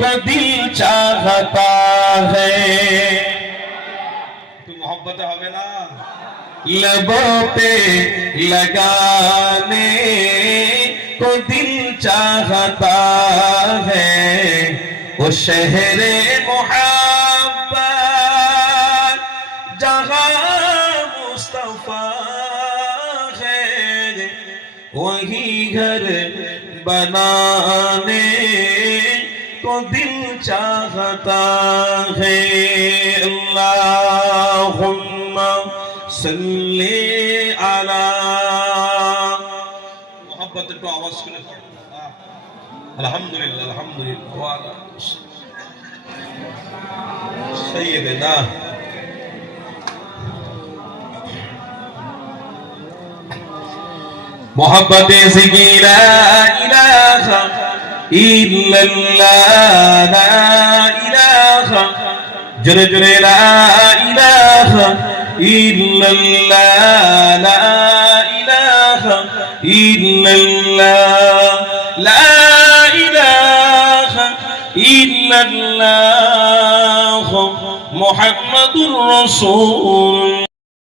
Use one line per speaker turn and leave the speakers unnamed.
तो दिल चाहता है
तू मोहब्बत हवे ना
लबों पे लगाने को दिल चाहता है वो शहरे मोहब्बत जहाँ मुस्तफा है वही घर बनाने تو دل چاہتا ہے اللہم صلی علی محبت تو آواز کنے الحمدللہ الہ إلا لا إله جل جل لا إله إلا لا إله إلا الله لا إله إلا الله محمد رسول